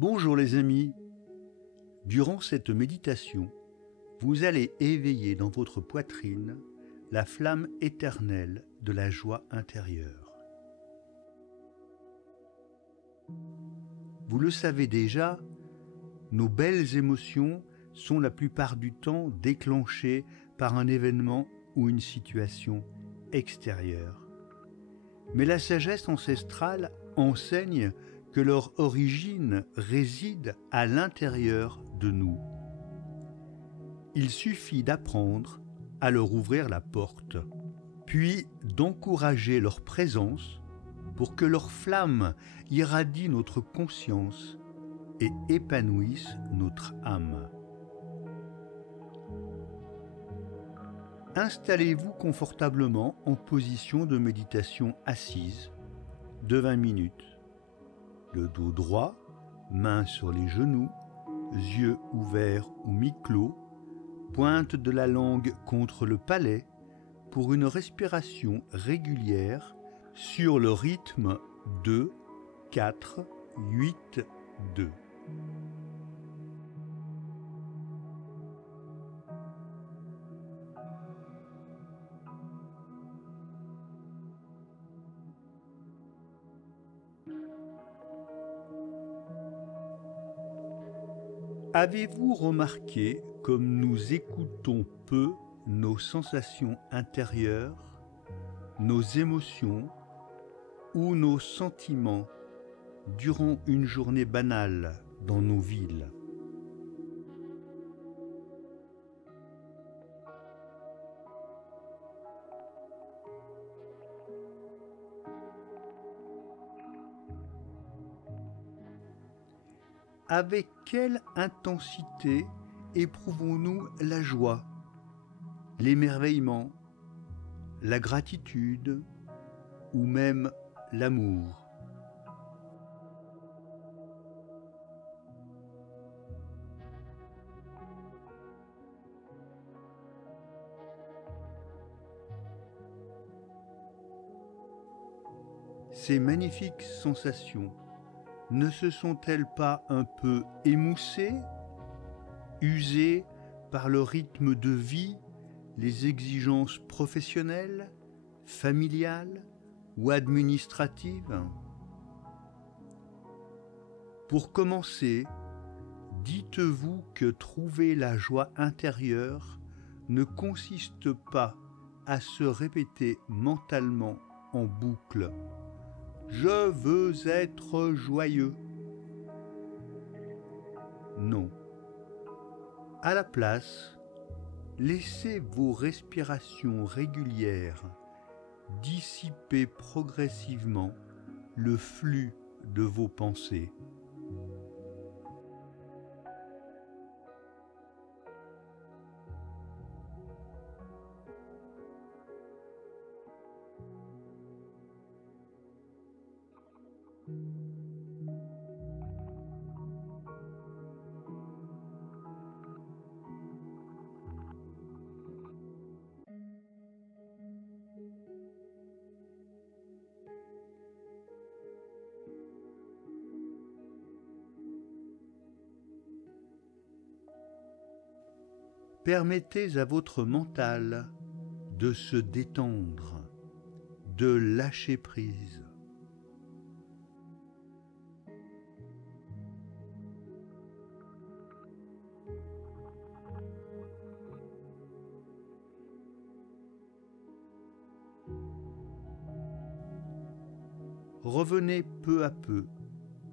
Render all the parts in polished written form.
Bonjour les amis. Durant cette méditation, vous allez éveiller dans votre poitrine la flamme éternelle de la joie intérieure. Vous le savez déjà, nos belles émotions sont la plupart du temps déclenchées par un événement ou une situation extérieure. Mais la sagesse ancestrale enseigne que leur origine réside à l'intérieur de nous. Il suffit d'apprendre à leur ouvrir la porte, puis d'encourager leur présence pour que leur flamme irradie notre conscience et épanouisse notre âme. Installez-vous confortablement en position de méditation assise de 20 minutes. Le dos droit, mains sur les genoux, yeux ouverts ou mi-clos, pointe de la langue contre le palais pour une respiration régulière sur le rythme 2, 4, 8, 2. Avez-vous remarqué comme nous écoutons peu nos sensations intérieures, nos émotions ou nos sentiments durant une journée banale dans nos villes? Avec quelle intensité éprouvons-nous la joie, l'émerveillement, la gratitude ou même l'amour? Ces magnifiques sensations ne se sont-elles pas un peu émoussées, usées par le rythme de vie, les exigences professionnelles, familiales ou administratives? Pour commencer, dites-vous que trouver la joie intérieure ne consiste pas à se répéter mentalement en boucle « Je veux être joyeux ». Non. À la place, laissez vos respirations régulières dissiper progressivement le flux de vos pensées. Permettez à votre mental de se détendre, de lâcher prise. Revenez peu à peu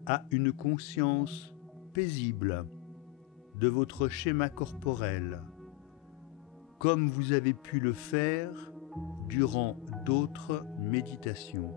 à une conscience paisible de votre schéma corporel, comme vous avez pu le faire durant d'autres méditations.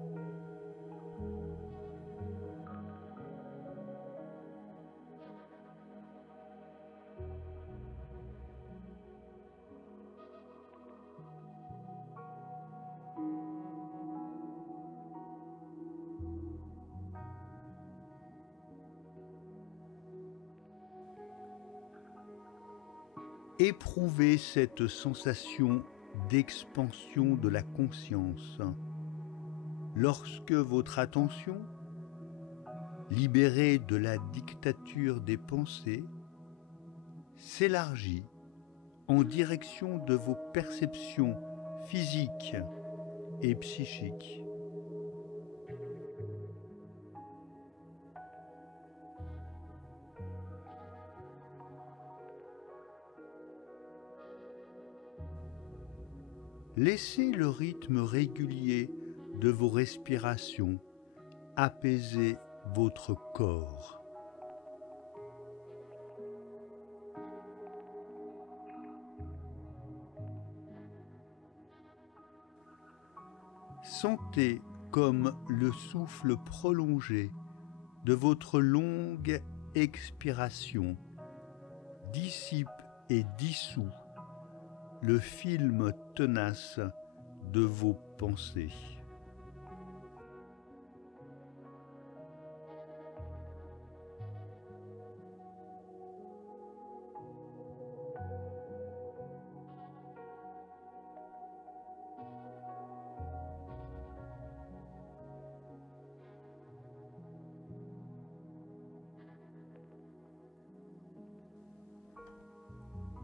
Éprouvez cette sensation d'expansion de la conscience lorsque votre attention, libéré de la dictature des pensées, s'élargit en direction de vos perceptions physiques et psychiques. Laissez le rythme régulier de vos respirations apaiser votre corps. Sentez comme le souffle prolongé de votre longue expiration dissipe et dissout le film tenace de vos pensées.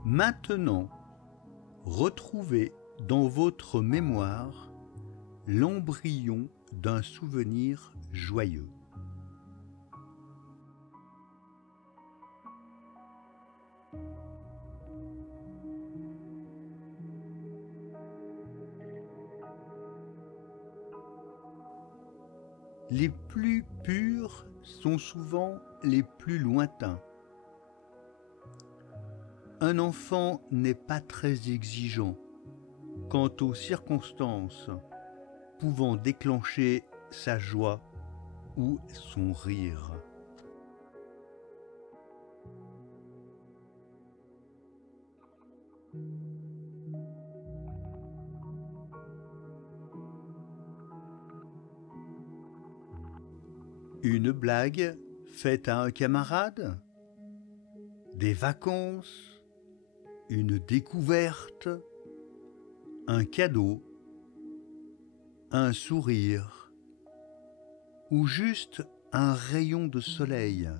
Maintenant, retrouvez dans votre mémoire l'embryon d'un souvenir joyeux. Les plus purs sont souvent les plus lointains. Un enfant n'est pas très exigeant quant aux circonstances pouvant déclencher sa joie ou son rire. Une blague faite à un camarade, des vacances, une découverte, un cadeau, un sourire, ou juste un rayon de soleil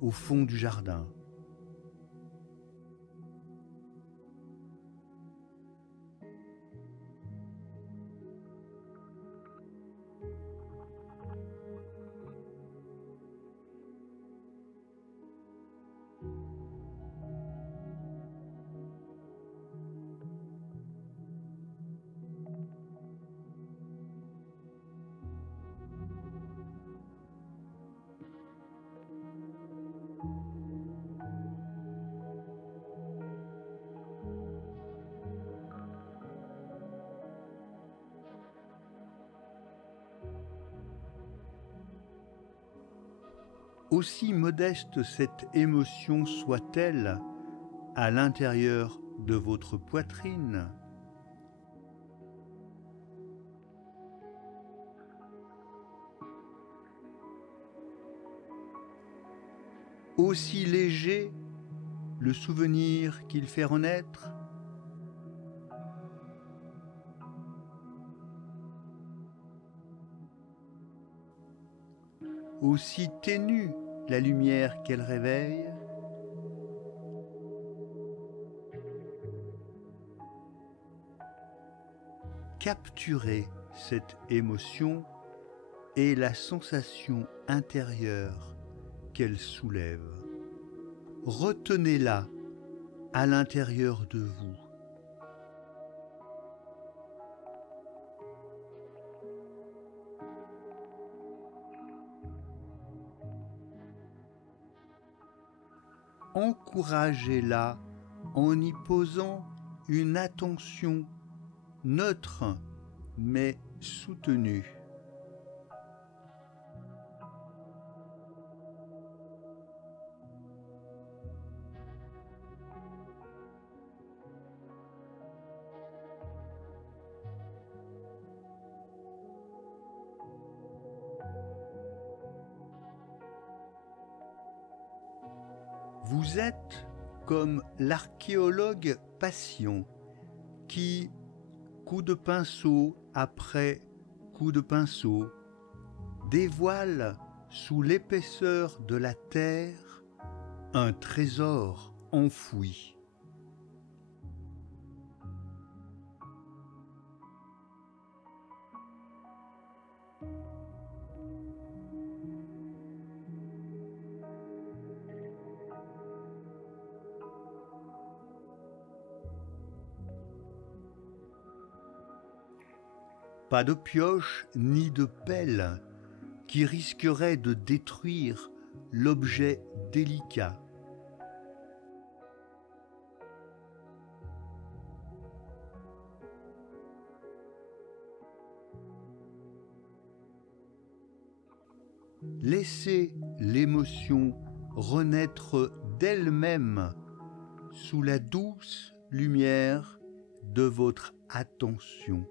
au fond du jardin. Aussi modeste cette émotion soit-elle à l'intérieur de votre poitrine, aussi léger le souvenir qu'il fait renaître, aussi ténue la lumière qu'elle réveille, capturez cette émotion et la sensation intérieure qu'elle soulève. Retenez-la à l'intérieur de vous. Encouragez-la en y posant une attention neutre mais soutenue. Vous êtes comme l'archéologue patient qui, coup de pinceau après coup de pinceau, dévoile sous l'épaisseur de la terre, un trésor enfoui. Pas de pioche ni de pelle qui risquerait de détruire l'objet délicat. Laissez l'émotion renaître d'elle-même sous la douce lumière de votre attention.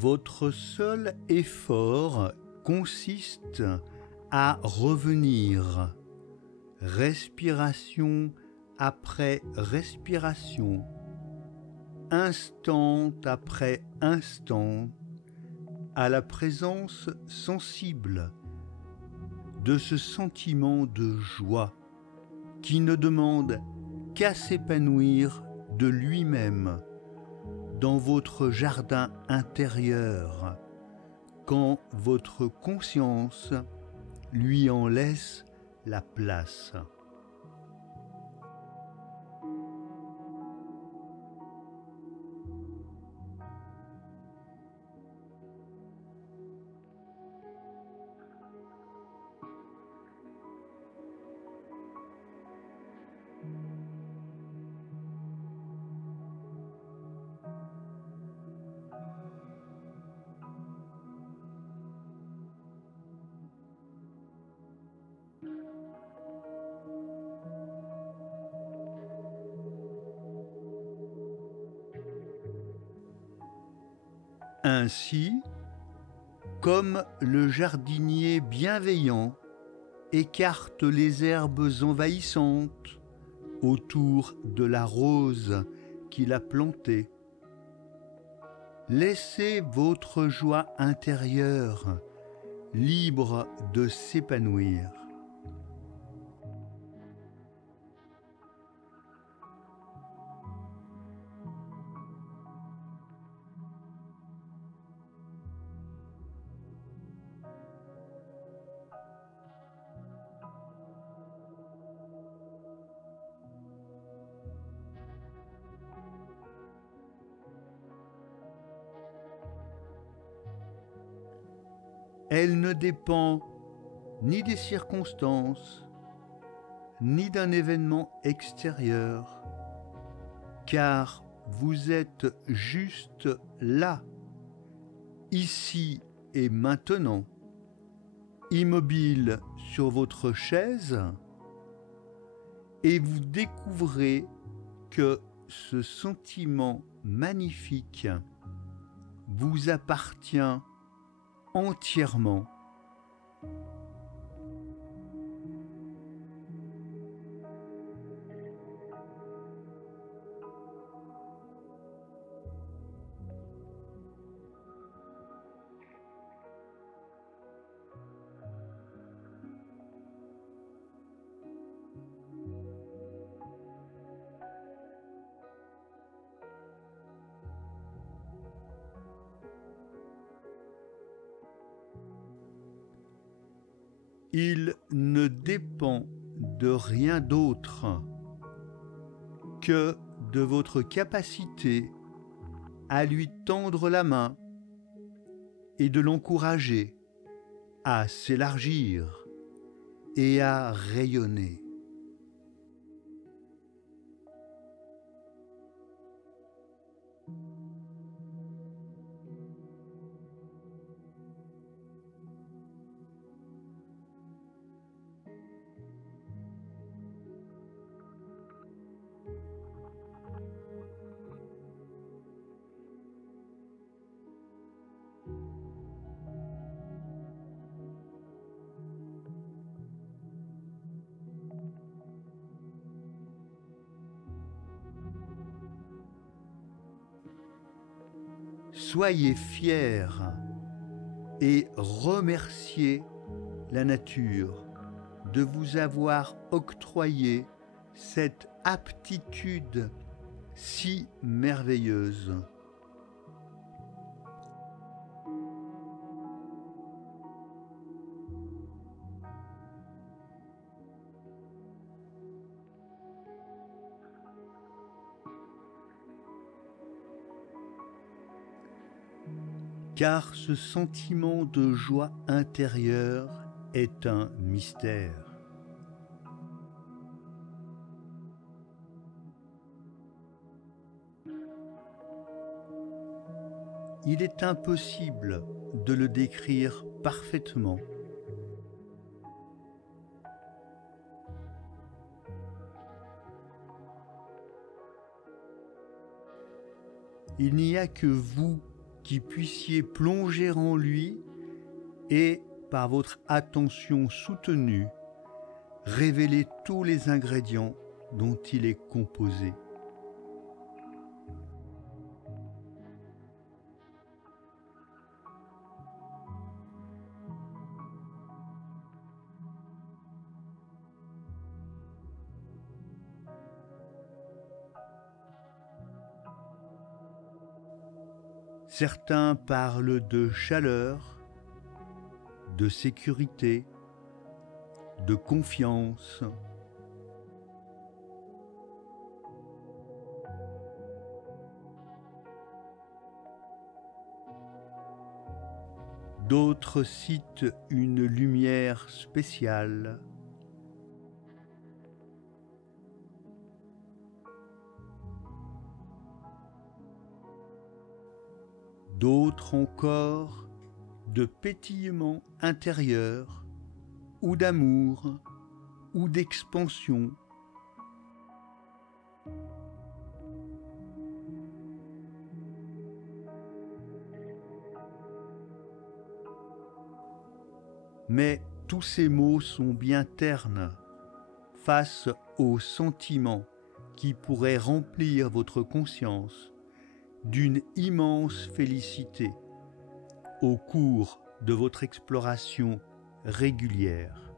Votre seul effort consiste à revenir, respiration après respiration, instant après instant, à la présence sensible de ce sentiment de joie qui ne demande qu'à s'épanouir de lui-même dans votre jardin intérieur, quand votre conscience lui en laisse la place. Ainsi, comme le jardinier bienveillant écarte les herbes envahissantes autour de la rose qu'il a plantée, laissez votre joie intérieure libre de s'épanouir. Elle ne dépend ni des circonstances, ni d'un événement extérieur, car vous êtes juste là, ici et maintenant, immobile sur votre chaise, et vous découvrez que ce sentiment magnifique vous appartient entièrement. Il ne dépend de rien d'autre que de votre capacité à lui tendre la main et de l'encourager à s'élargir et à rayonner. Soyez fiers et remerciez la nature de vous avoir octroyé cette aptitude si merveilleuse. Car ce sentiment de joie intérieure est un mystère. Il est impossible de le décrire parfaitement. Il n'y a que vous qui puissiez plonger en lui et, par votre attention soutenue, révéler tous les ingrédients dont il est composé. Certains parlent de chaleur, de sécurité, de confiance. D'autres citent une lumière spéciale. D'autres encore de pétillement intérieur, ou d'amour, ou d'expansion. Mais tous ces mots sont bien ternes face aux sentiments qui pourraient remplir votre conscience d'une immense félicité au cours de votre exploration régulière.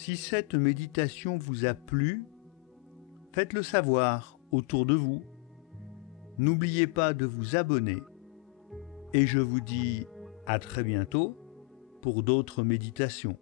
Si cette méditation vous a plu, faites-le savoir autour de vous. N'oubliez pas de vous abonner et je vous dis à très bientôt pour d'autres méditations.